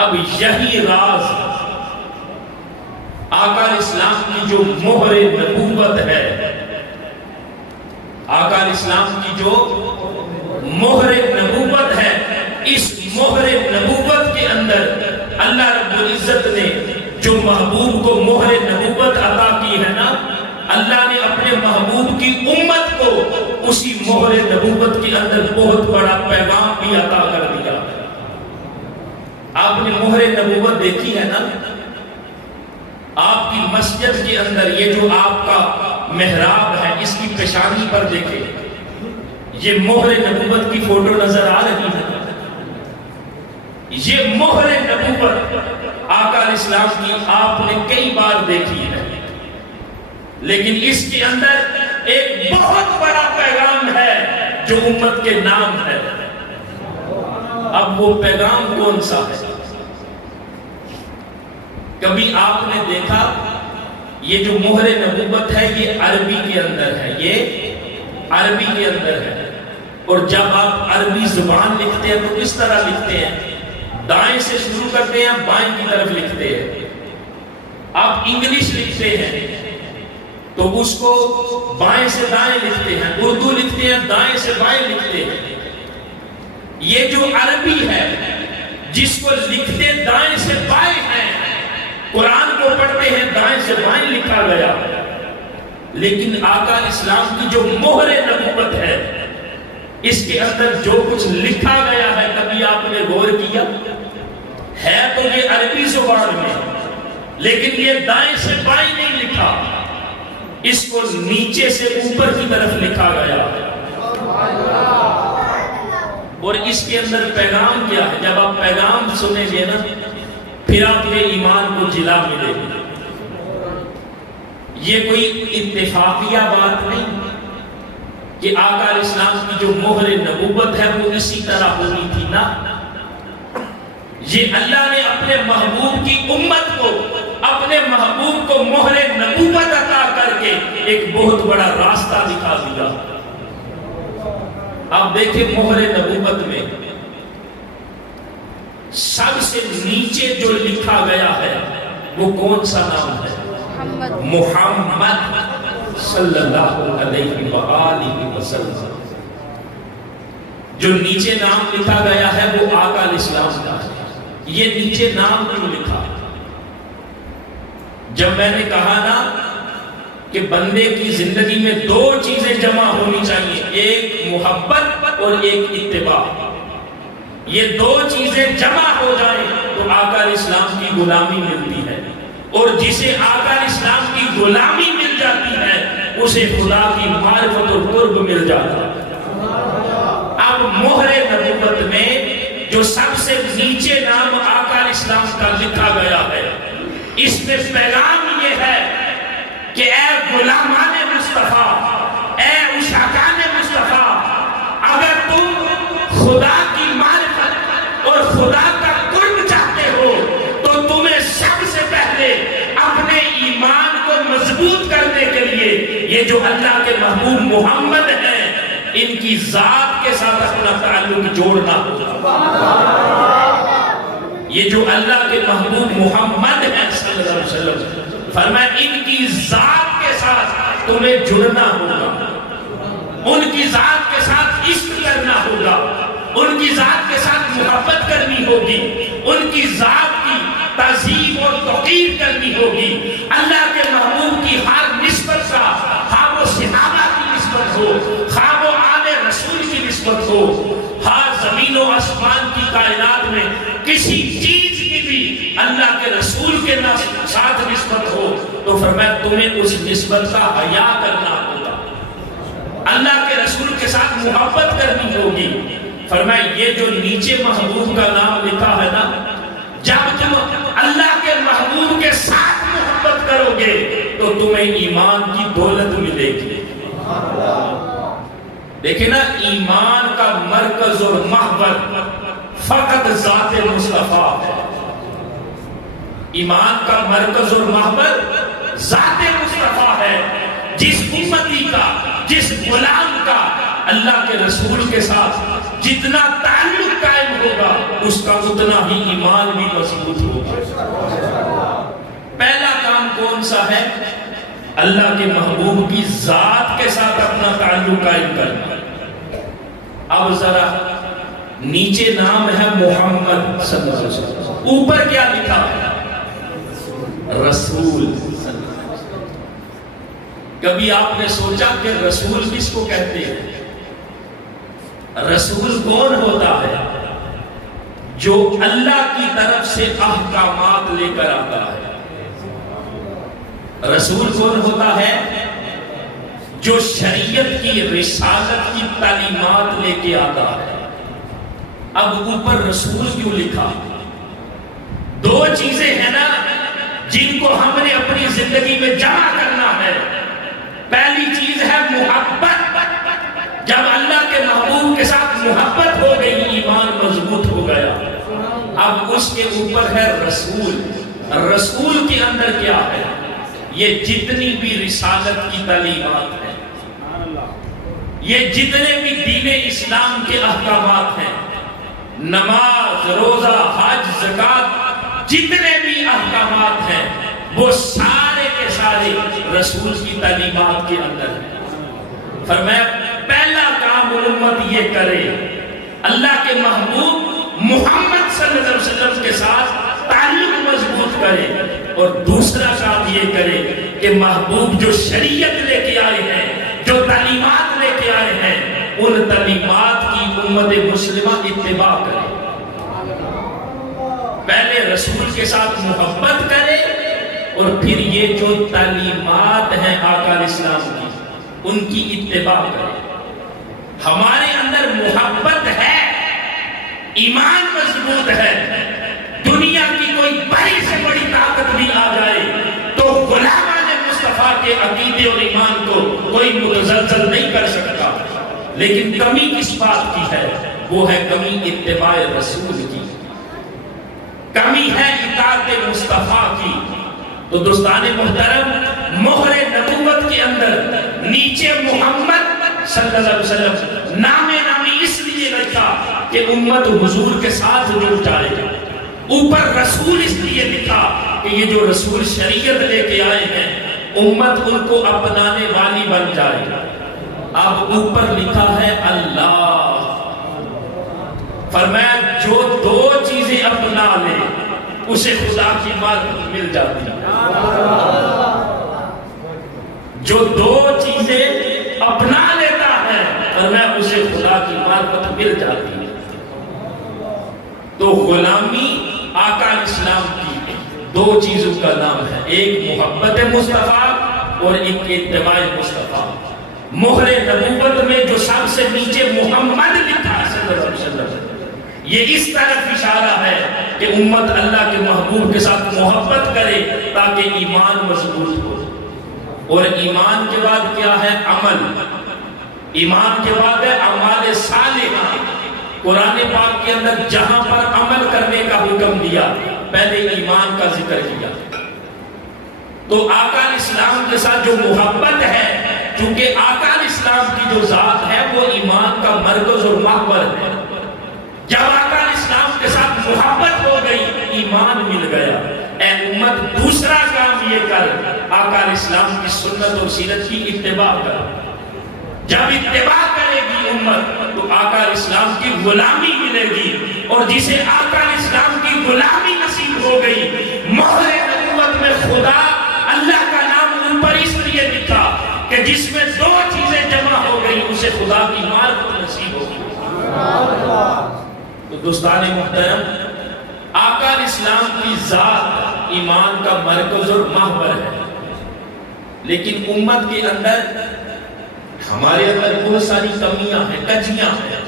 اب یہی راز آقا اسلام کی جو مہر نبوت ہے، آقا اسلام کی جو مہر نبوت ہے، اس مہر نبوت کے اندر اللہ رب العزت نے جو محبوب کو مہر نبوت عطا کی ہے نا، اللہ نے اپنے محبوب کی امت کو اسی مہر نبوت کے اندر بہت بڑا پیغام بھی عطا کر دیا۔ آپ نے مہر نبوت دیکھی ہے نا، آپ کی مسجد کے اندر یہ جو آپ کا محراب ہے، اس کی پیشانی پر دیکھیں، یہ مہر نبوت کی فوٹو نظر آ رہی ہے۔ یہ مہر نبوت آقا علیہ السلام کی آپ نے کئی بار دیکھی ہے، لیکن اس کے اندر ایک بہت بڑا پیغام ہے جو امت کے نام ہے۔ اب وہ پیغام کون سا ہے؟ کبھی آپ نے دیکھا یہ جو مہر نبوت ہے یہ عربی کے اندر ہے، یہ عربی کے اندر ہے، اور جب آپ عربی زبان لکھتے ہیں تو کس طرح لکھتے ہیں؟ دائیں سے شروع کرتے ہیں، بائیں کی طرف لکھتے ہیں۔ آپ انگلش لکھتے ہیں تو اس کو بائیں سے دائیں لکھتے ہیں، اردو لکھتے ہیں دائیں سے بائیں لکھتے ہیں۔ یہ جو عربی ہے جس کو لکھتے دائیں سے بائیں ہیں، قرآن کو پڑھتے ہیں دائیں سے بائیں لکھا گیا، لیکن آقا اسلام کی جو مہر نبوت ہے اس کے اندر جو کچھ لکھا گیا ہے، کبھی آپ نے غور کیا ہے؟ تو یہ عربی زبان میں، لیکن یہ دائیں سے بائیں نہیں لکھا، اس کو نیچے سے اوپر کی طرف لکھا گیا۔ اور اس کے اندر پیغام کیا ہے؟ جب آپ پیغام سنیں گے نا، پھر آپ کے ایمان کو جلا ملے گی۔ یہ کوئی اتفاقیہ بات نہیں کہ آقا علیہ السلام کی جو مہر نبوت ہے وہ اسی طرح ہونی تھی نا، یہ اللہ نے اپنے محبوب کی امت کو، اپنے محبوب کو مہر نبوت عطا کر کے ایک بہت بڑا راستہ دکھا دیا۔ آپ دیکھیں مہر نبوت میں سب سے نیچے جو لکھا گیا ہے وہ کون سا نام ہے؟ محمد صلی اللہ علیہ وآلہ وسلم۔ جو نیچے نام لکھا گیا ہے وہ آقا علیہ السلام کا ہے۔ یہ نیچے نام کیوں لکھا؟ جب میں نے کہا نا کہ بندے کی زندگی میں دو چیزیں جمع ہونی چاہیے، ایک محبت اور ایک اتباع، یہ دو چیزیں جمع ہو جائیں تو آقا علیہ السلام کی غلامی ملتی ہے، اور جسے آقا علیہ السلام کی غلامی مل جاتی ہے اسے خدا کی معرفت و قرب مل جاتا ہے۔ اب مہر نبوت میں جو سب سے نیچے نام آقا علیہ السلام کا لکھا گیا ہے، اس میں پیغام یہ ہے کہ اے غلامان مصطفیٰ، اے عشاقان مصطفیٰ، اگر تم خدا کی معرفت اور خدا کا قرب چاہتے ہو تو تمہیں سب سے پہلے اپنے ایمان کو مضبوط کرنے کے لیے یہ جو اللہ کے محبوب محمد ہیں ان کی ذات کے ساتھ اپنا تعلق جوڑنا ہوگا۔ یہ جو اللہ کے محبوب محمد ہیں صلی اللہ علیہ وسلم، فرمایا ان کی ذات کے ساتھ تمہیں جڑنا ہوگا، ان کی ذات کے ساتھ عشق کرنا ہوگا، ان کی ذات کے ساتھ محبت کرنی ہوگی، ان کی ذات کی تعظیم اور توقیر کرنی ہوگی۔ اللہ کے محبوب کی ہر نسبت کا، خواہ وہ صحابہ کی نسبت ہو، خواہ وہ آل رسول کی نسبت ہو، ہر زمین و آسمان کی کائنات میں کسی چیز کی بھی اللہ کے رسول کے ساتھ نسبت ہو تو فرمایا تمہیں اس نسبت کا حیا کرنا ہوگا، اللہ کے رسول کے ساتھ محبت کرنی ہوگی۔ فرمایا یہ جو نیچے محبوب کا نام لکھا ہے نا، جب تم اللہ کے محبوب کے ساتھ محبت کرو گے تو تمہیں ایمان کی دولت ملے گی۔ دیکھیں نا، ایمان کا مرکز اور محور فقط ذات مصطفیٰ ہے۔ ایمان کا مرکز اور محور ذات مصطفیٰ ہے۔ جس امتی کا، جس غلام کا اللہ کے رسول کے ساتھ جتنا تعلق قائم ہوگا اس کا اتنا ہی ایمان بھی وسیع ہے اللہ کے محبوب کی ذات کے ساتھ اپنا تعلق قائم کرنا. اب ذرا نیچے نام ہے محمد صلی اللہ علیہ وسلم، اوپر کیا لکھا ہے؟ رسول. کبھی آپ نے سوچا کہ رسول کس کو کہتے ہیں؟ رسول کون ہوتا ہے؟ جو اللہ کی طرف سے احکامات لے کر آتا ہے. رسول کون ہوتا ہے؟ جو شریعت کی رسالت کی تعلیمات لے کے آتا ہے. اب اوپر رسول کیوں لکھا؟ دو چیزیں ہیں نا جن کو ہم نے اپنی زندگی میں جمع کرنا ہے. پہلی چیز ہے محبت. جب اللہ کے محبوب کے ساتھ محبت ہو گئی ایمان مضبوط ہو گیا. اب اس کے اوپر ہے رسول. رسول کے اندر کیا ہے؟ یہ جتنی بھی رسالت کی تعلیمات ہیں، یہ جتنے بھی دین اسلام کے احکامات ہیں، نماز، روزہ، حج، زکات، جتنے بھی احکامات ہیں وہ سارے کے سارے رسول کی تعلیمات کے اندر ہیں. فرمایا پہلا کام امت یہ کرے اللہ کے محبوب محمد صلی اللہ علیہ وسلم کے ساتھ تعلق مضبوط کرے، اور دوسرا کام یہ کرے کہ محبوب جو شریعت لے کے آئے ہیں، جو تعلیمات لے کے آئے ہیں، ان تعلیمات کی امت مسلمہ اتباع کرے. پہلے رسول کے ساتھ محبت کرے اور پھر یہ جو تعلیمات ہیں آقا اسلام کی ان کی اتباع کرے. ہمارے اندر محبت ہے، ایمان مضبوط ہے، دنیا کی کوئی بڑی سے بڑی طاقت بھی آ جائے تو غلامان مصطفیٰ کے عقیدے اور ایمان کو کوئی متزلزل نہیں کر سکتا. لیکن کمی کس بات کی ہے؟ وہ ہے کمی اتباع رسول کی، کمی ہے اطاعت مصطفیٰ کی. تو دوستان محترم، مہر نبوت کے اندر نیچے محمد صلی اللہ علیہ وسلم نامی اس لیے لکھا کہ امت حضور کے ساتھ جڑ جائے گا. اوپر رسول اس لیے لکھا کہ یہ جو رسول شریعت لے کے آئے ہیں امت ان کو اپنانے والی بن جائے گا. اب اوپر لکھا ہے اللہ. فرمایا جو دو چیزیں اپنا لے اسے خدا کی معرفت مل جاتی ہے. جو دو چیزیں اپنا لیتا ہے فرمایا اسے خدا کی معرفت مل جاتی ہے. تو غلامی آقا اسلام کی دو چیزوں کا نام ہے، ایک محبت مصطفیٰ اور ایک اتباع مصطفیٰ. مہر نبوت میں جو سب سے نیچے محمد لکھا صلی اللہ علیہ وسلم، یہ اس طرف اشارہ ہے کہ امت اللہ کے محبوب کے ساتھ محبت کرے تاکہ ایمان مضبوط ہو. اور ایمان کے بعد کیا ہے؟ عمل. ایمان کے بعد ہے اعمال صالحہ. قرآن پاک کے اندر جہاں پر عمل کرنے کا حکم دیا پہلے ایمان کا ذکر کیا. تو آقا اسلام کے ساتھ جو محبت ہے، کیونکہ آقا اسلام کی جو ذات ہے وہ ایمان کا مرکز اور محور ہے. جب آقا اسلام کے ساتھ محبت ہو گئی ایمان مل گیا. اے امت دوسرا کام یہ کر، آقا اسلام کی سنت اور سیرت کی اتباع کر. جب اتباع کرے گی امت تو آقا اسلام کی غلامی ملے گی، اور جسے آقا اسلام کی غلامی نصیب ہو گئی، مہر نبوت میں خدا اللہ کا نام اوپر اس لیے لکھا کہ جس میں دو چیزیں جمع ہو گئی اسے خدا کی معرفت نصیب ہو گئی. تو دوستان محترم، آقا اسلام کی ذات ایمان کا مرکز اور محور ہے. لیکن امت کے اندر، ہمارے اندر بہت ساری کمیاں ہیں، کجیاں ہیں.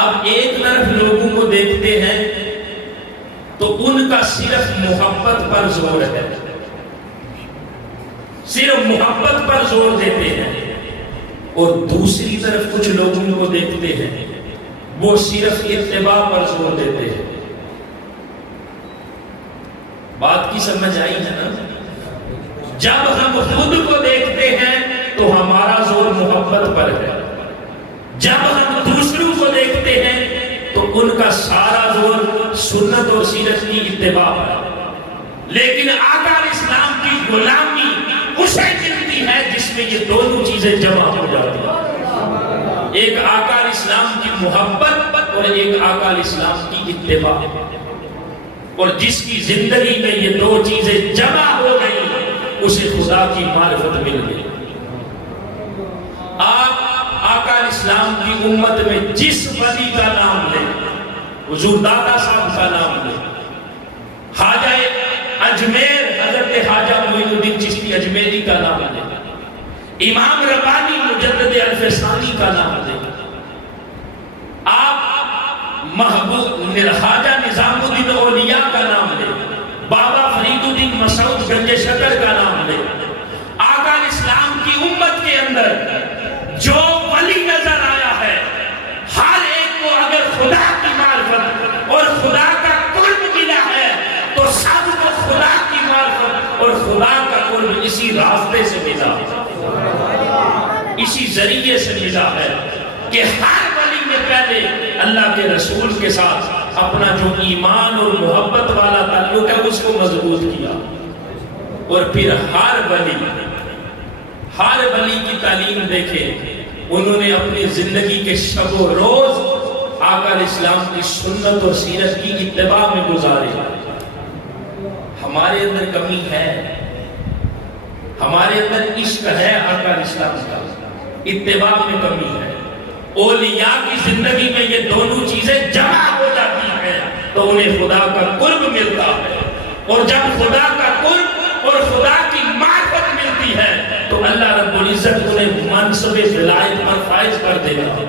اب ایک طرف لوگوں کو دیکھتے ہیں تو ان کا صرف محبت پر زور ہے، صرف محبت پر زور دیتے ہیں. اور دوسری طرف کچھ لوگوں کو دیکھتے ہیں وہ صرف اتباع پر زور دیتے ہیں. بات کی سمجھ آئی ہے نا؟ جب ہم خود کو دیکھتے ہیں تو ہمارا زور محبت پر ہے. جب ہم دوسروں کو دیکھتے ہیں تو ان کا سارا زور سنت اور سیرت کی اتباع پر. لیکن آقا علیہ السلام کی غلامی اسے ملتی ہے جس میں یہ دونوں چیزیں جمع ہو جاتی ہیں، ایک آقا علیہ السلام کی محبت اور ایک آقا علیہ السلام کی اتباع، اور جس کی زندگی میں یہ دو چیزیں جمع ہو گئی اسے خدا کی معرفت مل گئی۔ آپ آقا علیہ السلام کی امت میں جس ولی کا نام لیں، حضور دادا صاحب کا نام لیں، خواجہ اجمیر حضرت خواجہ معین الدین چشتی اجمیری کا نام لیں، امام ربانی مجدد الفسانی کا نام لیں، آپ محبوب خواجہ نظام الدین اولیاء کا نام لیں، بابا فرید الدین مسعود گنج شکر کا نام لیں، آقا علیہ السلام کی امت کے اندر جو ولی نظر آیا ہے، ہر ایک کو اگر خدا کی معرفت اور خدا کا قرب ملا ہے تو سب کو خدا کی معرفت اور خدا کا قرب اسی راستے سے ملا، اسی ذریعے سے ملا ہے کہ ہر ولی نے پہلے اللہ کے رسول کے ساتھ اپنا جو ایمان اور محبت والا تعلق ہے اس کو مضبوط کیا، اور پھر ہر ولی کی تعلیم دیکھے، انہوں نے اپنی زندگی کے شب و روز آقا علیہ السلام کی سنت اور سیرت کی اتباع میں گزارے۔ ہمارے اندر کمی ہے، ہمارے اندر عشق ہے آقا علیہ السلام کا، اتباع میں کمی ہے۔ اولیاء کی زندگی میں یہ دونوں چیزیں جمع ہو جاتی ہیں تو انہیں خدا کا قرب ملتا ہے، اور جب خدا کا قرب اور خدا کی معرفت ملتی ہے تو اللہ رب العزت انہیں منصب ولایت پر فائز کر دیتا ہے۔